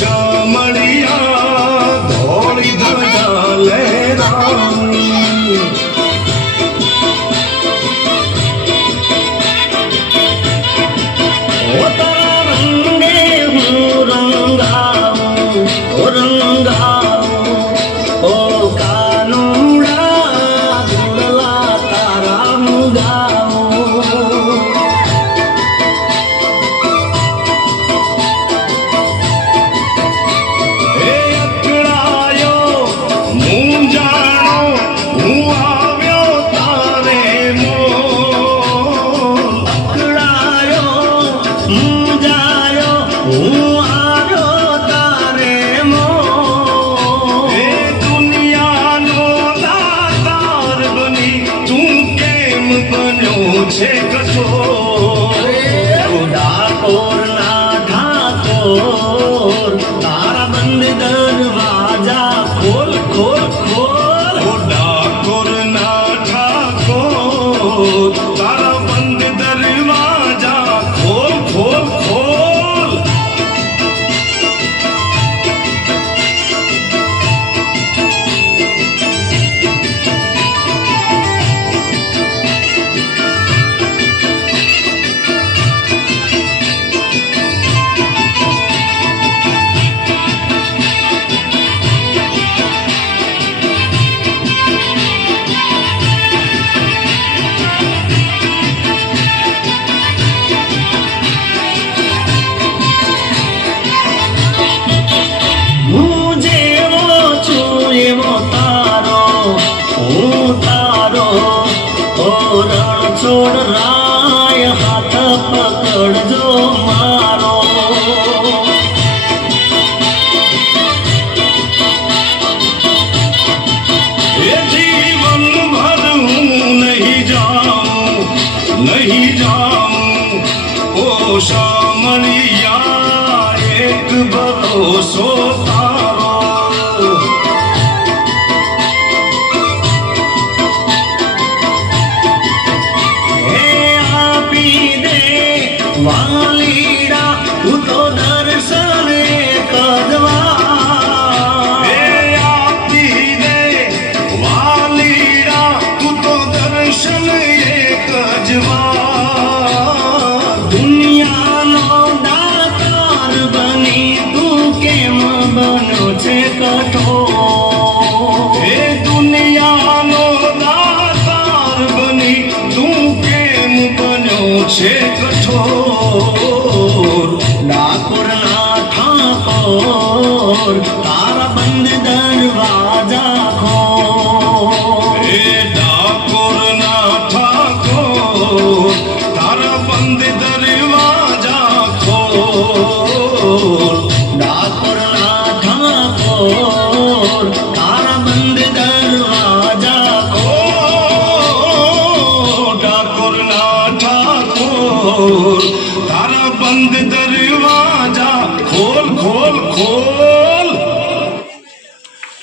શામળિયા ધોળી ધજા લહેરાણી ઓ તારા રંગે હું રંગાવું ઓ કાનુડા ધૂળલા તારા હું ગાવું હે અકળાયો હું જાણો હું આવ્યો તારે મોલ અકળાયો હું જાયો હું આવ્યો તારે મોલ હે દુનિયાનો દાતાર બની તું કેમ બન્યો છે કઠોર ડાકોર ના ઠાકોર તારા બંધ દરવાજા ખોલ ખોલ ખોલ ઓ ડાકોરના ઠાકોર તારા બંધ દરવાજા ખોલ ખોલ ખોલ હું જેવો છું એવો તારો હું તારો ઓ રણ છોડ રાય હાથ પકડજો મારો એ જીવન ભર હું નહીં જાઉં ઓ શામળિયા એક ભરોસો તારો હે આપી દે વાલીડા તું તો દર્શન કદવા એ આપી દે વાલીડા તું તો દર્શન એક જ વાર દુનિયાનો દાતાર બની તું કેમ બનો છે કઠોર એ દુનિયાનો દાતાર બની તું કેમ બન્યો છે કઠોર ડાકોરના ઠાકોર તારા બંધ દરવાજા ખોલ એ ડાકોરના ઠાકોર તારા બંધ દરવાજા ખોલ ડાકોરના ઠાકોર તારા બંધ દરવાજા ખોલ ઓ ડાકોરના ઠાકોર